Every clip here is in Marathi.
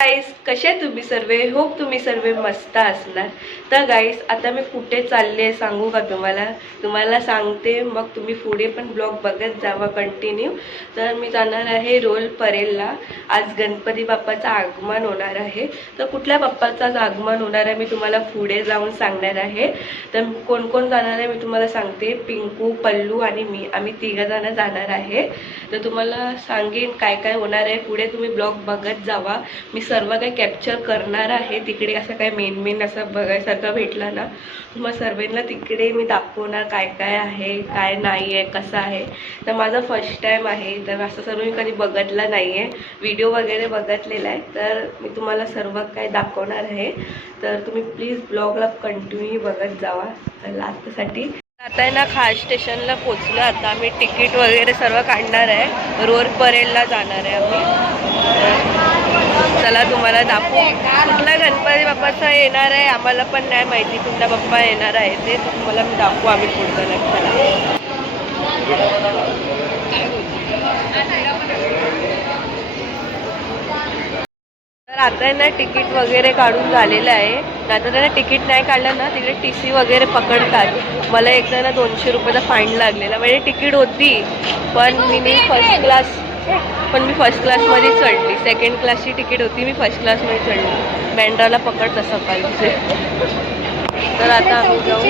गाईस कसे तुम्ही सर्वे? होप तुम्ही सर्वे मस्त असणार. तर गाईस आता मी कुठे चालले सांगू का तुम्हाला? तुम्हाला सांगते मग तुम्ही पुढे पण ब्लॉग बघत जावा कंटिन्यू तर मी जाणार आहे रोल परेलला. आज गणपती बाप्पाचं आगमन होणार आहे. तर कुठल्या बाप्पाचं आगमन होणार आहे मी तुम्हाला पुढे जाऊन सांगणार आहे. तर कोण कोण जाणार आहे मी तुम्हाला सांगते. पिंकू पल्लू आणि मी. आम्ही तिघं जण जाणार आहे. तर तुम्हाला सांगेन काय काय होणार आहे. पुढे तुम्ही ब्लॉग बघत जावा. मी सर्व काही कॅप्चर करणार आहे. तिकडे असं काय मेन मेन असं बघायसारखं भेटलं ना मग सर्वांना तिकडे मी दाखवणार काय काय आहे काय नाही आहे कसं आहे. तर माझं फर्स्ट टाईम आहे तर असं सर्व मी कधी बघतला नाही आहे व्हिडिओ वगैरे बघितलेला आहे तर मी तुम्हाला सर्व काय दाखवणार आहे. तर तुम्ही प्लीज ब्लॉगला कंटिन्यू बघत जावा. लास्टसाठी आता आहे ना खास स्टेशनला पोचलो आता आम्ही तिकीट वगैरे सर्व काढणार आहे. रोड परेलला जाणार आहे आम्ही. चला तुम्हाला दाखवू. कुठला गणपती बाप्पाचा येणार आहे आम्हाला पण नाही माहिती. कुठला बाप्पा येणार आहे ते तुम्हाला मी दाखवू आम्ही पुढचा नक्षला तर आता आहे ना तिकीट वगैरे काढून झालेलं आहे. नाहीतर त्यांना तिकीट नाही काढलं ना तिकडे टी सी वगैरे पकडतात. मला एकदा ना दोनशे रुपयाचा फाईन लागलेला. म्हणजे तिकीट होती पण मी मी फर्स्ट क्लास पण मी फर्स्ट क्लासमध्ये चढली. सेकंड क्लासची तिकीट होती मी फर्स्ट क्लासमध्ये चढली. बँड्राला पकड तसं पाहिजे तर आता आम्ही जाऊ.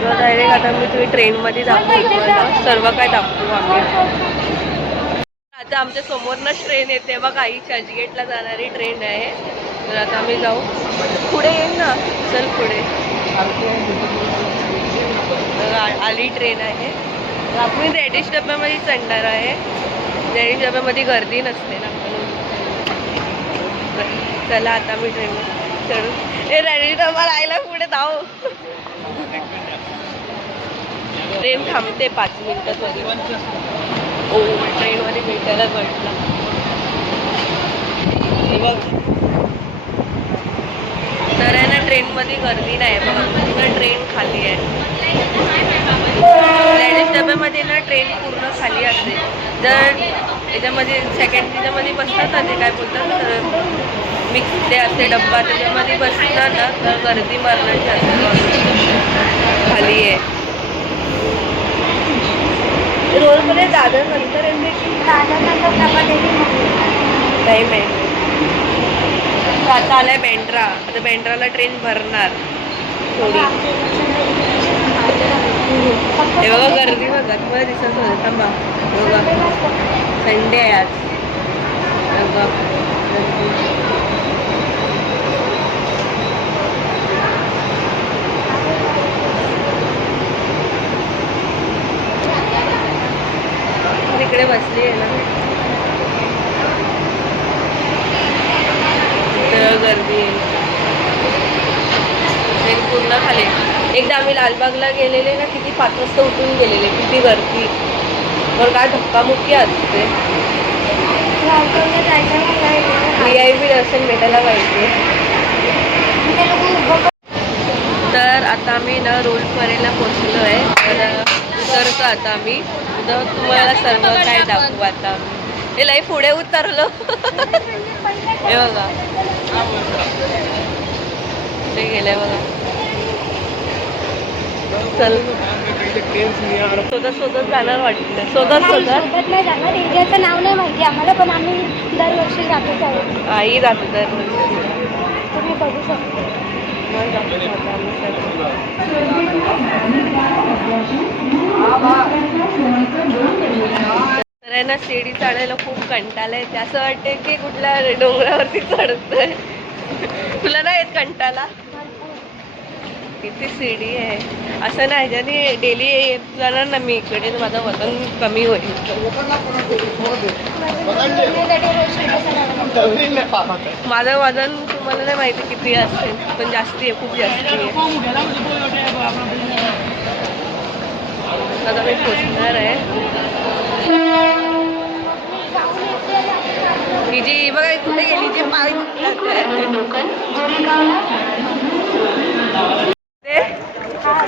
डायरेक्ट आता मी तुम्ही ट्रेनमध्ये दाखवू सर्व काय दाखवू आम्ही. आता आमच्या समोरनच ट्रेन येते. बघा आई चर्चगेटला जाणारी ट्रेन आहे. तर आता आम्ही जाऊ. पुढे येईल ना? चल पुढे. आली ट्रेन आहे. मी आपण रेडिश डब्यामध्ये चढणार आहे. रेडिश डब्यामध्ये गर्दी नसते ना. चला आता मी ट्रेन चढू. हे रेडिश डबा राहिला पुढे धाव ट्रेन थांबते पाच मिनिटं तरी. ओ ट्रेनमध्ये भेटायला भेटला हे बघ. तर आहे ना ट्रेनमध्ये गर्दी नाही बघा. ट्रेन खाली आहे. लेडीज डब्यामध्ये ना ट्रेन पूर्ण खाली असते. जर याच्यामध्ये सेकंड त्याच्यामध्ये बसतात ना ते काय बोलतात तर मिक्स ते असते डब्बा त्याच्यामध्ये बसणार ना तर गर्दी मारण्याची असते खाली आहे. रोलमध्ये दादर नंतर नाही माहिती आता आलाय बँड्रा आता बँड्राला ट्रेन भरणार. थोडी हे बघा गर्दी बघा तुम्हाला दिसत होतं थांबा. बघा. संडे आहे आज. बघा. तिकडे बसली आहे ना तर गर्दी आहे ट्रेन पूर्ण खाली आहे. एकदा आम्ही लालबागला गेलेले ना किती पाच वाजता उठून गेलेले किती गर्दी पण काय धक्कामुक्की असते. व्ही आय पी दर्शन भेटायला पाहिजे. तर आता आम्ही ना रोल परेला पोचलो आहे तर उतरतो आता आम्ही. तर तुम्हाला सर्व काय दाखवू आता. हे लई पुढे उतरलो. हे बघा. ते गेले बघा. चल. स्वतः स्वतः जाणार वाटतं. स्वतः स्वतः सोबत नाही जाणार. एरियाचं नाव नाही माहिती. आम्हाला पण आम्ही दरवर्षी जातो त्यावेळी आई जातो तर तुम्ही बघू शकता. तर आहे ना सीडी चढायला खूप कंटाळा येते. असं वाटते की कुठल्या डोंगरावरती चढतोय. तुला नाही येत कंटाळा? किती शिडी आहे. असं नाही ज्याने डेली येत जाणार ना मी इकडे माझं वजन कमी होईल. माझं वजन तुम्हाला नाही माहिती किती असेल पण जास्ती आहे खूप जास्ती आहे. आता मी पोचणार आहे. ही जी बघा कुठे गेली? जी पाळी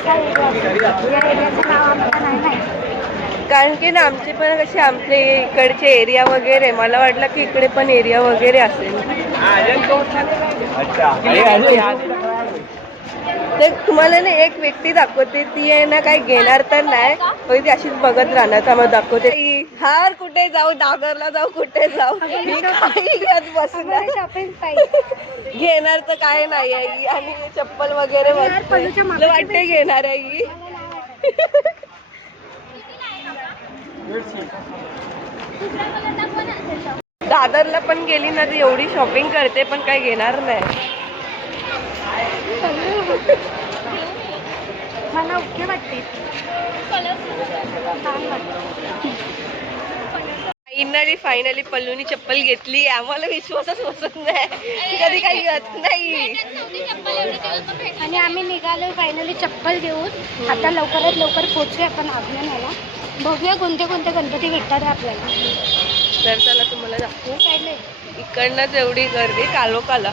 या एरियाचं नाव नाही माहिती कारण की ना आमचे पण कसे आमचे इकडचे एरिया वगैरे मला वाटलं की इकडे पण एरिया वगैरे असेल. तर तुम्हाला ना एक व्यक्ती दाखवते ती आहे ना काही घेणार तर नाही. पण ती अशीच बघत राहणार त्यामुळे दाखवते. हार कुठे जाऊ दादरला जाऊ कुठे जाऊ? मी काही घेत बसणार. शॉपिंग पाहिजे. घेणार तर काय नाही आहे ही. आणि चप्पल वगैरे वाटते घेणार आहे ही. दादरला पण गेली ना ती एवढी शॉपिंग करते पण काही घेणार नाही. मला ओके वाटते. फायनली फायनली पल्लूनी चप्पल घेतली. आम्हाला विश्वासच बसत नाही. कधी काही घेत नाही. आणि आम्ही निघालो फायनली चप्पल घेऊन. आता लवकरात लवकर पोहोचूया आपण अभियानाला. बघूया कोणते कोणते गणपती भेटतात आपल्याला. तर चला तुम्हाला दाखवू. साईडला इकडनंच एवढी गर्दी कालोकाला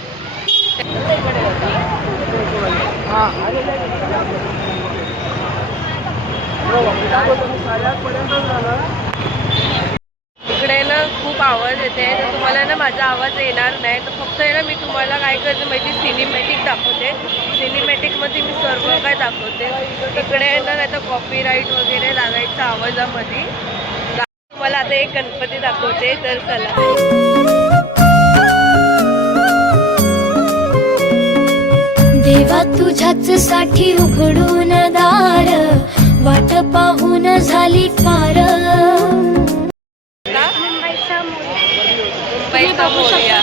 इकडे ना खूप आवाज येते तर तुम्हाला ना माझा आवाज येणार नाही. तर फक्त आहे ना मी तुम्हाला काय करते माहिती सिनेमॅटिक दाखवते. सिनेमॅटिकमध्ये मी सर्व काय दाखवते. इकडे ना नाही तर कॉपीराईट वगैरे लागायचं आवाजामध्ये. तुम्हाला आता एक गणपती दाखवते तर चला. साठी उघडून दार वाट पाहून झाली फार का मुंबईचा मोर. मुंबईचा मोरया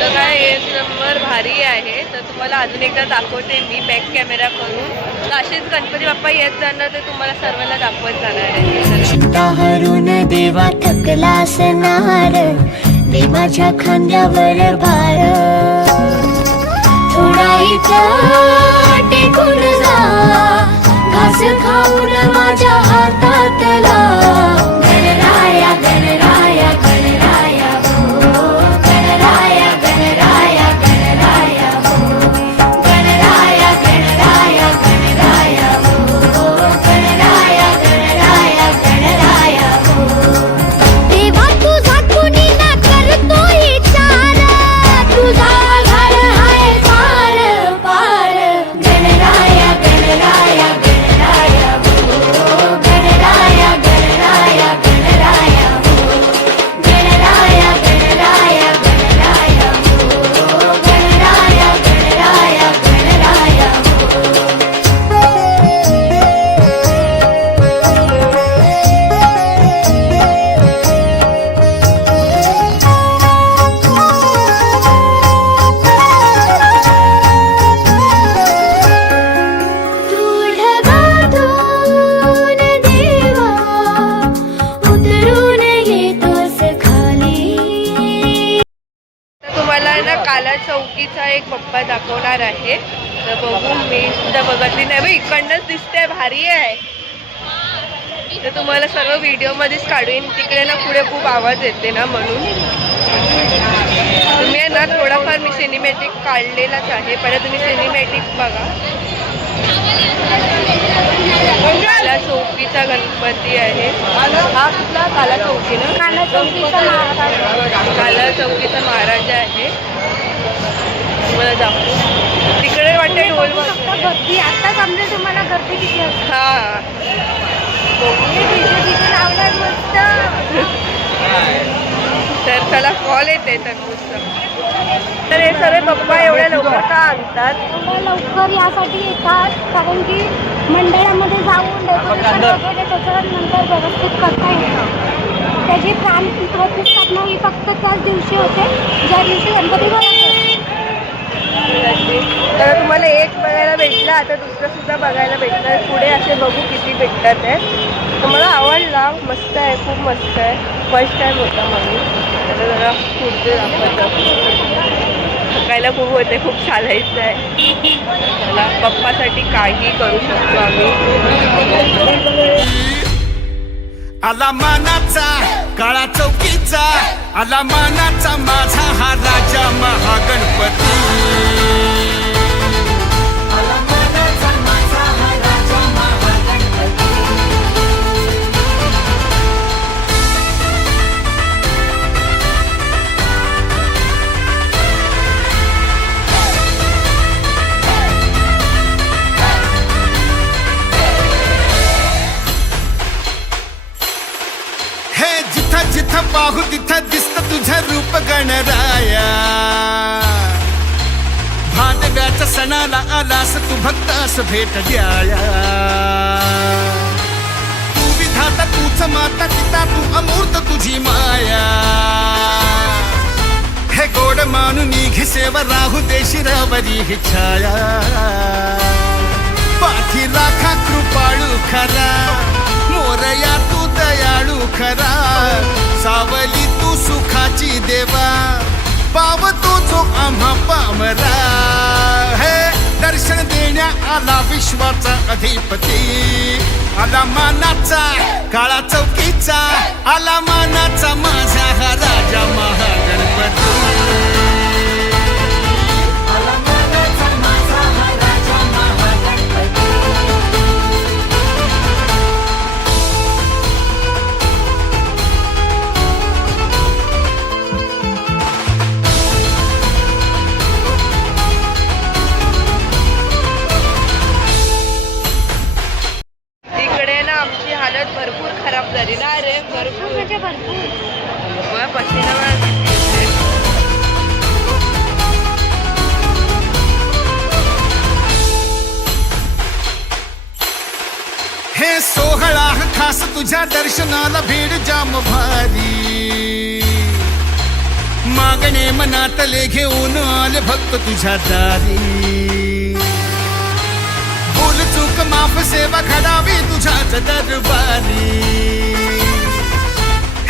तर काय एक नंबर भारी आहे. तर तुम्हाला अजून एकदा दाखवते मी बॅक कॅमेरा करून. असेच गणपती बाप्पा येत जाणार तर तुम्हाला सर्वांना दाखवत जाणार आहे. चिंता हरून देवा थकला असणार दे माझ्या खांद्यावर भार. थोडा टेकून जा. घास खाऊन माझ्या हातातला. गणराया गणराया इकडनंच दिसते भारी आहे. तर तुम्हाला सर्व व्हिडिओमध्येच काढून तिकडे ना पुढे खूप आवाज येते ना म्हणून. तुम्ही ना थोडाफार मी सिनेमॅटिक काढलेलाच आहे. पण तुम्ही सिनेमॅटिक बघा. काला चौकीचा गणपती आहे. हा कुठला? काला चौकी ना? काना चौकीचा महाराज. काला चौकीचा महाराज आहे. तुम्हाला दाखवू. तिकडे वाटते ढोल आता समजेल तुम्हाला गर्दी किती असते हा. लावल्यात मस्त. तर त्याला कॉल येते तर तर हे सगळे पप्पा एवढ्या लवकर का आणतात? एवढ्या लवकर यासाठी येतात कारण की मंडळामध्ये जाऊन वगैरे त्याच्यावर नंतर व्यवस्थित करता येतं. त्याची प्राण प्रतिष्ठापना ही फक्त त्याच दिवशी होते. ज्या दिवशी गणपती बनवतो तर तुम्हाला एक बघायला भेटला आता दुसरं सुद्धा बघायला भेटणार. पुढे असे बघू किती भेटतात आहे तर मला आवडला. मस्त आहे. खूप मस्त आहे. फर्स्ट टाईम होता मम्मी. आता जरा पुढचे दाखवतं. खूप होते. खूप चालायचं आहे. मला पप्पासाठी काही करू शकतो आम्ही. आला मानाचा काळा चौकीचा. आला मानाचा माझा हा गणराया। भादव्याच्या सणाला आलास तू भक्तास भेट द्याया। तू विधाता तूच माता पिता तू अमूर्त तुझी माया। हे गोड मानून घिसेव राहू देशी रावरी हि छाया। पाठी राखा कृपाळू खरा। मोरया तू दयाळू खरा। सुखाची देवा पावतो जो आम्हा पामरा. हे दर्शन देण्या आला विश्वाचा अधिपती. आला मानाचा काळा चौकीचा आला मानाचा माझा हा राजा महागणपती. हे सोहळा खास तुझ्या दर्शनाला भीड जाम भारी. मागणे मनातले घेऊन आले भक्त तुझ्या दारी. बोल चूक माफ सेवा घडावी तुझ्याच दरबारी.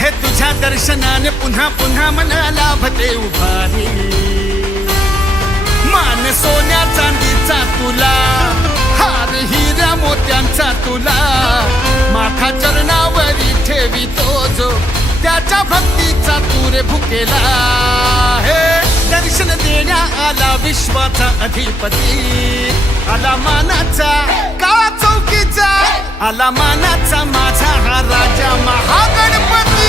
हे तुझ्या दर्शनाने पुन्हा पुन्हा मला लाभते उभारी. मान सोन्या चांदीचा तुला त्यांचा तुला. माथा चरणावरी ठेवी तो जो. त्याच्या भक्तीचा तुरे भुकेला. हे दर्शन देण्या आला विश्वाचा अधिपती. आला मानाचा काळा चौकीचा. आला मानाचा माझा हा राजा महागणपती.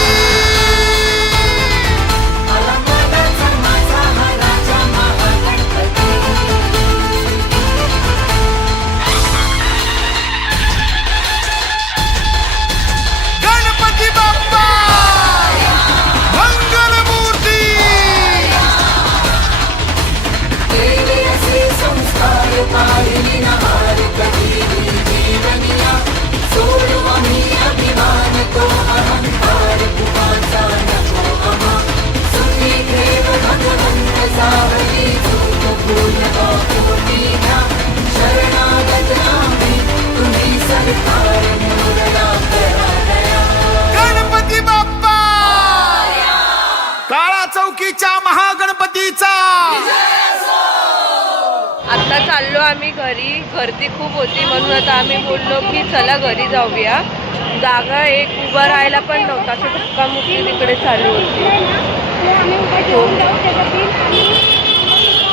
आम्ही घरी गर्दी खूप होती म्हणून आता आम्ही बोललो की चला घरी जाऊया. जागा एक उभं राहायला पण नव्हता अशी धक्कामुक्की तिकडे चालू होती.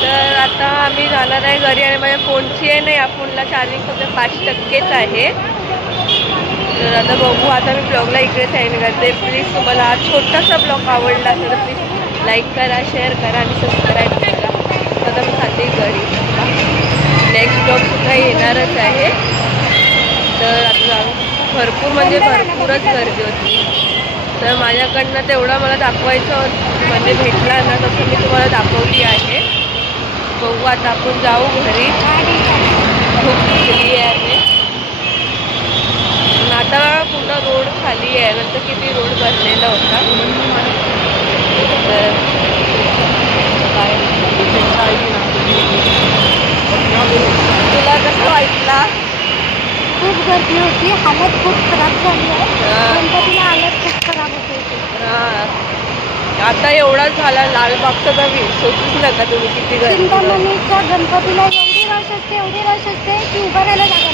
तर आता आम्ही जाणार आहे घरी आणि माझ्या फोनची आहे ना या फोनला चार्जिंग फक्त पाच टक्केच आहे. तर आता बघू आता मी ब्लॉगला इकडेच आहे करते. प्लीज तुम्हाला हा छोटासा ब्लॉग आवडला असेल तर प्लीज लाईक करा शेअर करा आणि सबस्क्राईब करा. आता मी खाते घरी. नेक्स्ट ब्लॉगसुद्धा येणारच आहे. तर आता भरपूर म्हणजे भरपूरच गर्दी होती. तर माझ्याकडनं तेवढा मला दाखवायचं म्हणजे भेटला ना तसं मी तुम्हाला दाखवली आहे. बघू आता आपण जाऊ घरी. खूप खुली आहे. आता पूर्ण रोड खाली आहे. नंतर किती रोड भरलेला होता. तर काय तुला कसं वाटला खूप गर्दी होती हालत खूप खराब झाली आहे. गणपतीला हालत खूप खराब होती. हा आता एवढा झाला लालबागचा तर सोचूच नका तुम्ही किती गर्दी. चिंतामणीच्या गणपतीला एवढी रश असते एवढी रश असते की उभं राहायला जागा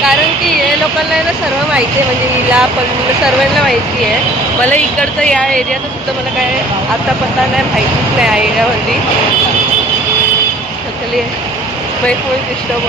कारण की हे लोकांना आहे ना सर्व माहिती आहे म्हणजे हिला पण सर्वांना माहिती आहे मला इकडचं या एरियाचं सुद्धा मला काय आता पत्ता नाही माहितीच नाही या एरियामध्ये थकली आहे. बैफोळ डिस्टर्ब